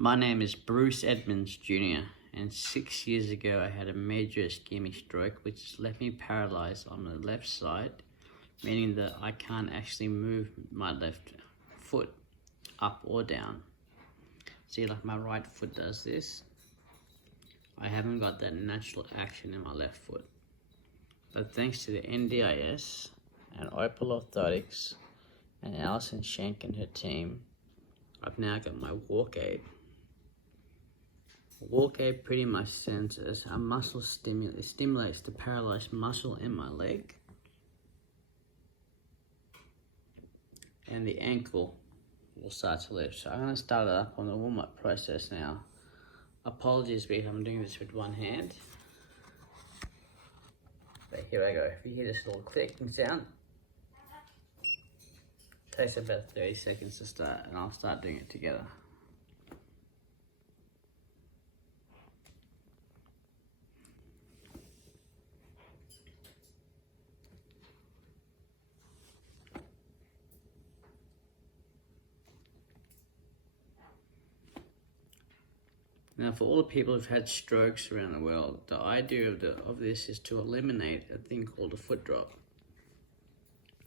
My name is Bruce Edmonds Jr. and 6 years ago I had a major ischemic stroke which has left me paralyzed on the left side, meaning that I can't actually move my left foot up or down. See, like my right foot does this. I haven't got that natural action in my left foot. But thanks to the NDIS and OAPLS Orthotics and Alison Shank and her team, I've now got my WALKAIDE. WALKAIDE pretty much senses a muscle stimulus. It stimulates the paralyzed muscle in my leg and the ankle will start to lift. So I'm going to start it up on the warm-up process now. Apologies because I'm doing this with one hand. But here I go. If you hear this little clicking sound, it takes about 30 seconds to start, and I'll start doing it together. Now, for all the people who've had strokes around the world, the idea of this is to eliminate a thing called a foot drop.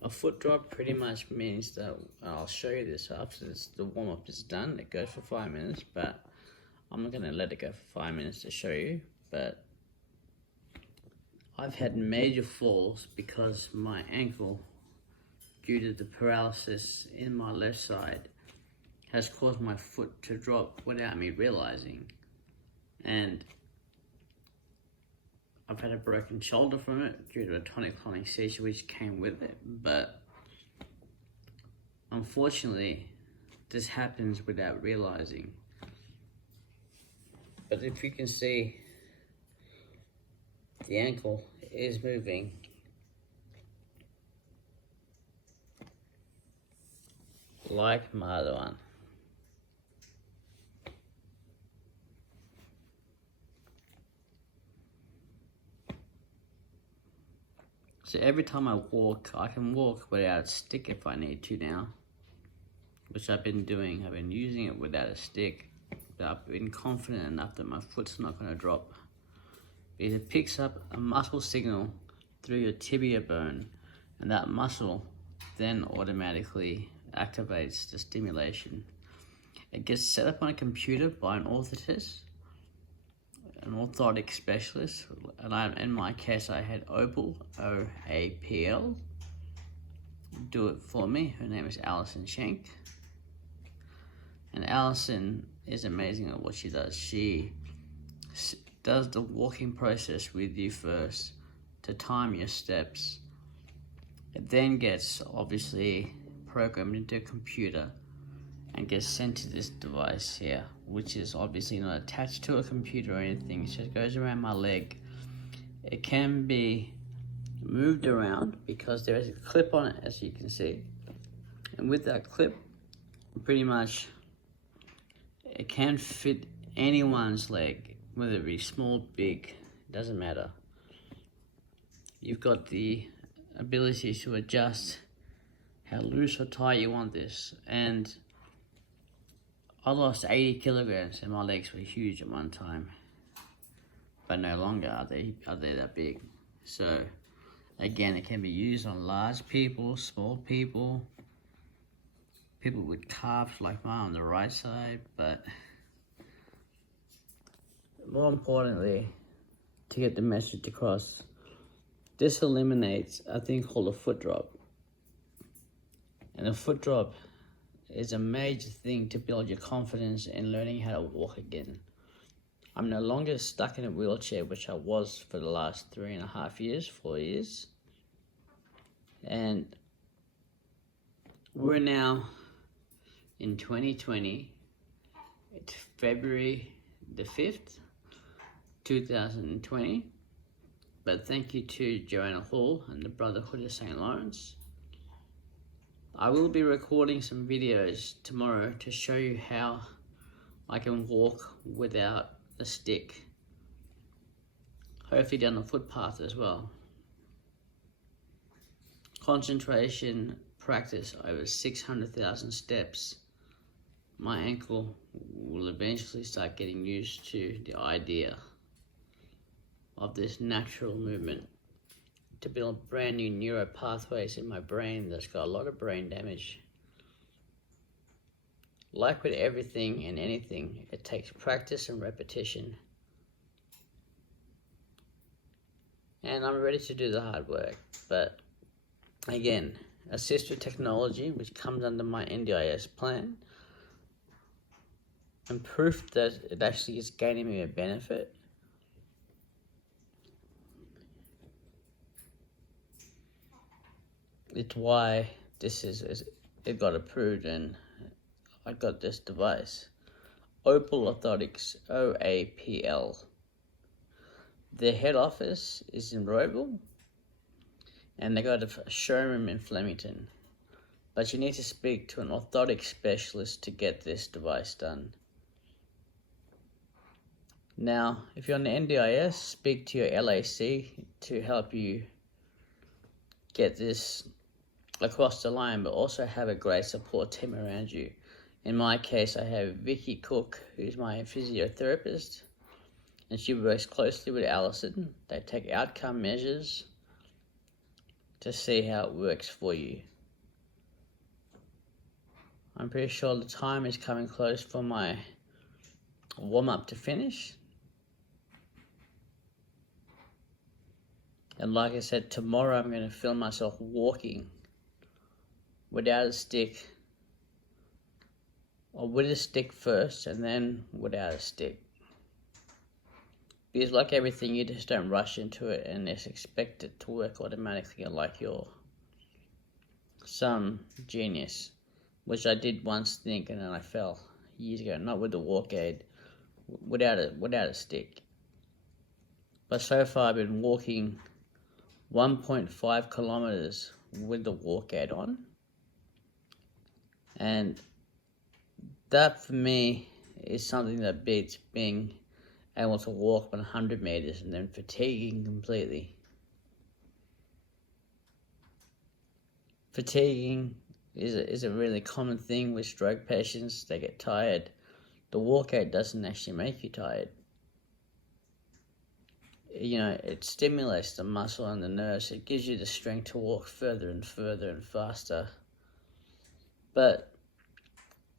A foot drop pretty much means that, I'll show you this after the warm-up is done. It goes for 5 minutes, but I'm not going to let it go for 5 minutes to show you. But I've had major falls because my ankle, due to the paralysis in my left side, has caused my foot to drop without me realizing. And I've had a broken shoulder from it due to a tonic-clonic seizure which came with it. But unfortunately, this happens without realizing. But if you can see, the ankle is moving. Like my other one. So every time I walk, I can walk without a stick if I need to now, which I've been doing. I've been using it without a stick, but I've been confident enough that my foot's not going to drop. Because it picks up a muscle signal through your tibia bone, and that muscle then automatically activates the stimulation. It gets set up on a computer by an orthotist, an orthotic specialist, and in my case I had OAPLS, OAPLS, do it for me. Her name is Alison Shank, and Alison is amazing at what she does. She does the walking process with you first to time your steps. It then gets obviously programmed into a computer and gets sent to this device here, which is obviously not attached to a computer or anything. It just goes around my leg. It can be moved around because there is a clip on it, as you can see. And with that clip, pretty much it can fit anyone's leg, whether it be small, big, doesn't matter. You've got the ability to adjust how loose or tight you want this. And I lost 80 kilograms and my legs were huge at one time, but no longer are they that big. So again, it can be used on large people, small people, people with calves like mine on the right side, but more importantly, to get the message across, this eliminates a thing called a foot drop. And a foot drop is a major thing to build your confidence in learning how to walk again. I'm no longer stuck in a wheelchair, which I was for the last 3.5 years, 4 years. And we're now in 2020. It's February the 5th, 2020. But thank you to Joanna Hall and the Brotherhood of St. Lawrence. I will be recording some videos tomorrow to show you how I can walk without a stick. Hopefully down the footpath as well. Concentration practice over 600,000 steps my ankle will eventually start getting used to the idea of this natural movement to build brand new neural pathways in my brain that's got a lot of brain damage. Like with everything and anything, it takes practice and repetition. And I'm ready to do the hard work. But again, assistive technology, which comes under my NDIS plan, and proof that it actually is gaining me a benefit. It's why it got approved and I got this device. OAPL Orthotics, OAPL. Their head office is in Roeville, and they got a showroom in Flemington. But you need to speak to an orthotic specialist to get this device done. Now, if you're on the NDIS, speak to your LAC to help you get this across the line, but also have a great support team around you. In my case, I have Vicky Cook, who's my physiotherapist, and she works closely with Alison. They take outcome measures to see how it works for you. I'm pretty sure the time is coming close for my warm-up to finish. And like I said, tomorrow I'm going to film myself walking without a stick, or with a stick first and then without a stick. Because like everything, you just don't rush into it and just expect it to work automatically like you're some genius, which I did once think, and then I fell years ago, not with the WALKAIDE, without a stick. But so far I've been walking 1.5 kilometers with the WALKAIDE on, and that for me is something that beats being able to walk 100 meters and then fatiguing completely. Fatiguing is a really common thing with stroke patients. They get tired. The WALKAIDE doesn't actually make you tired. You know, it stimulates the muscle and the nerves. It gives you the strength to walk further and further and faster. But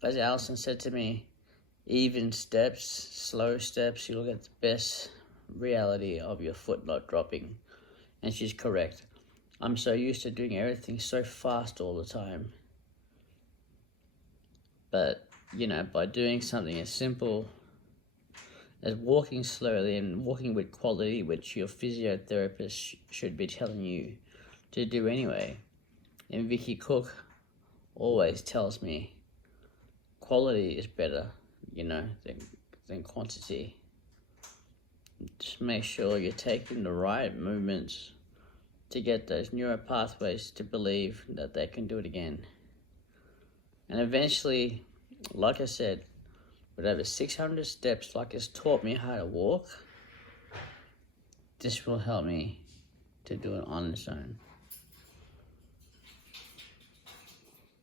as Alison said to me, even steps, slow steps, you'll get the best reality of your foot not dropping. And she's correct. I'm so used to doing everything so fast all the time. But, you know, by doing something as simple as walking slowly and walking with quality, which your physiotherapist should be telling you to do anyway. And Vicky Cook always tells me quality is better, you know, than quantity. Just make sure you're taking the right movements to get those neural pathways to believe that they can do it again. And eventually, like I said, with over 600 steps, like it's taught me how to walk, this will help me to do it on its own.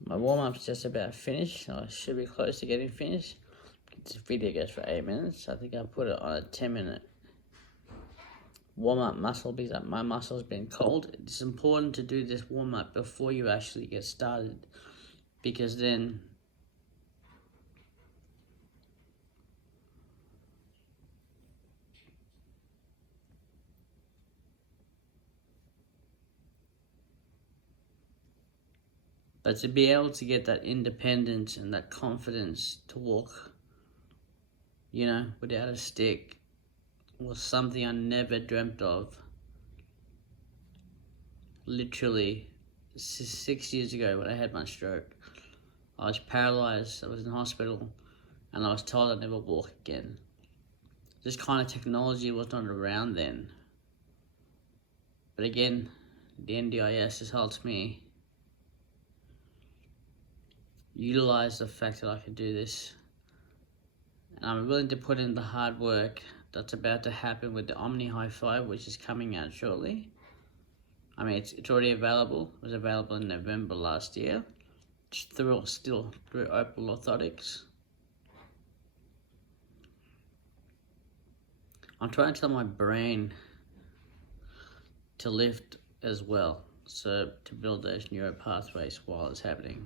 My warm-up's just about finished, so I should be close to getting finished. This video goes for 8 minutes. I think I'll put it on a 10-minute warm-up muscle because my muscle's been cold. It's important to do this warm-up before you actually get started, because then but to be able to get that independence and that confidence to walk, you know, without a stick was something I never dreamt of. Literally 6 years ago when I had my stroke, I was paralyzed, I was in hospital, and I was told I'd never walk again. This kind of technology was not around then. But again, the NDIS has helped me utilize the fact that I could do this. And I'm willing to put in the hard work that's about to happen with the Omni Hi-Fi, which is coming out shortly. I mean, it's already available. It was available in November last year. Still through OAPL Orthotics. I'm trying to tell my brain to lift as well, so to build those neural pathways while it's happening.